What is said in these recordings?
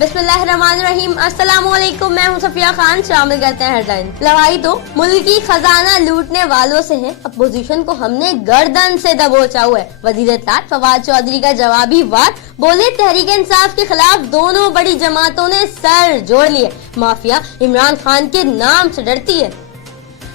बिस्मिल्लाहिर्रहमानिर्रहीम। अस्सलामुअलैकुम, मैं हूं सफिया खान। शामिल करते हैं हेडलाइन। लड़ाई तो मुल्क की खजाना लूटने वालों से है, अपोजिशन को हमने गर्दन से दबोचा हुआ है। वजीर इत्तेलात फवाद चौधरी का जवाबी वार, बोले तहरीक इंसाफ के खिलाफ दोनों बड़ी जमातों ने सर जोड़ लिए, माफिया इमरान खान के नाम से डरती है।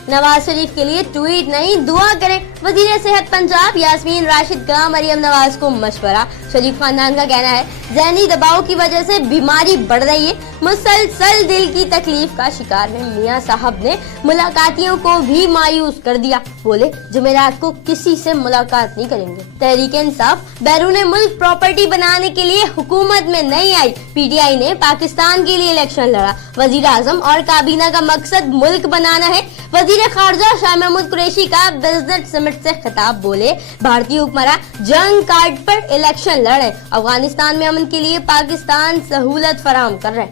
नवाज शरीफ के लिए ट्वीट नहीं, दुआ करें। वजीर सेहत पंजाब यास्मीन राशिद का मरियम नवाज को मशवरा। शरीफ खानदान का कहना है ज़हनी दबाव की वजह से बीमारी बढ़ रही है, मुसलसल दिल की तकलीफ का शिकार है। मियां साहब ने मुलाकातियों को भी मायूस कर दिया, बोले जुमेरात को किसी से मुलाकात नहीं करेंगे। तहरीक इंसाफ बैरून मुल्क प्रॉपर्टी बनाने के लिए हुकूमत में नहीं आई। पीटीआई ने पाकिस्तान के लिए इलेक्शन लड़ा। वजीर आजम और काबीना का मकसद मुल्क बनाना है। वजीर खारजा शाह महमूद कुरैशी का बिजनेस समिट से खिताब, बोले भारतीय हुक्मरान जंग कार्ड पर इलेक्शन लड़े, अफगानिस्तान में अमन के लिए पाकिस्तान सहूलत फराहम कर रहे।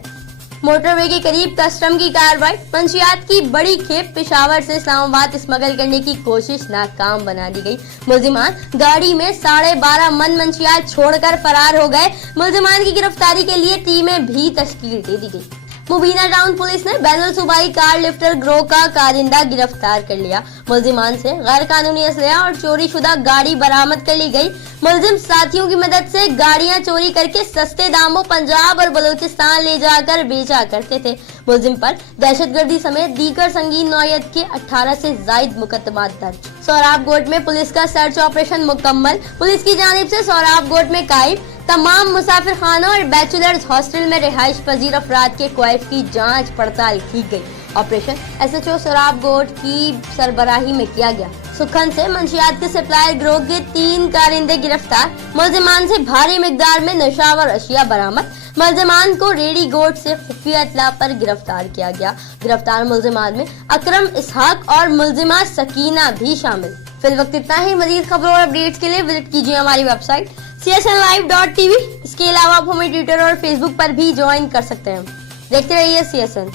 मोटरवे के करीब कस्टम की कार्रवाई, मंशियात की बड़ी खेप पेशावर से इस्लामाबाद स्मगल करने की कोशिश नाकाम बना दी गई। मुल्जिमान गाड़ी में 12.5 मन मंशियात छोड़कर फरार हो गए। मुल्जिमान की गिरफ्तारी के लिए टीमें भी तश्कील दे दी गई। मुबीना टाउन पुलिस ने बैनुल सूबाई कार लिफ्टर गिरोह का कारिंदा गिरफ्तार कर लिया। मुल्जिमान से गैर कानूनी असलहा और चोरी शुदा गाड़ी बरामद कर ली गई। मुल्जिम साथियों की मदद से गाड़ियां चोरी करके सस्ते दामों पंजाब और बलूचिस्तान ले जाकर बेचा करते थे। मुल्जिम पर दहशतगर्दी समेत दीगर संगीन नौयत के 18 से जायद मुकदमा दर्ज। सोराब गोट में पुलिस का सर्च ऑपरेशन मुकम्मल। पुलिस की जानिब से सोराब गोट में कायम तमाम मुसाफिर खानों और बैचलर्स हॉस्टल में रिहाइश पजीर अफराद के क्वाइफ की जांच पड़ताल की गई। ऑपरेशन SHO सोराब गोट की सरबराही में किया गया। सुखन से मंशियात के सप्लायर गिरोह के 3 कारिंदे गिरफ्तार। मुल्जिमान से भारी मिकदार में नशावर अशिया बरामद। मुल्जिमान को रेडी गोट से खुफिया इत्तला पर गिरफ्तार किया गया। गिरफ्तार मुल्जिमान में अकरम इसहाक और मुल्जिमा सकीना भी शामिल। फिल वक्त इतना ही। मजीद खबरों और अपडेट्स के लिए विजिट कीजिए हमारी वेबसाइट csnlive.tv। इसके अलावा आप हमें ट्विटर और फेसबुक पर भी ज्वाइन कर सकते हैं। देखते रहिए CSN।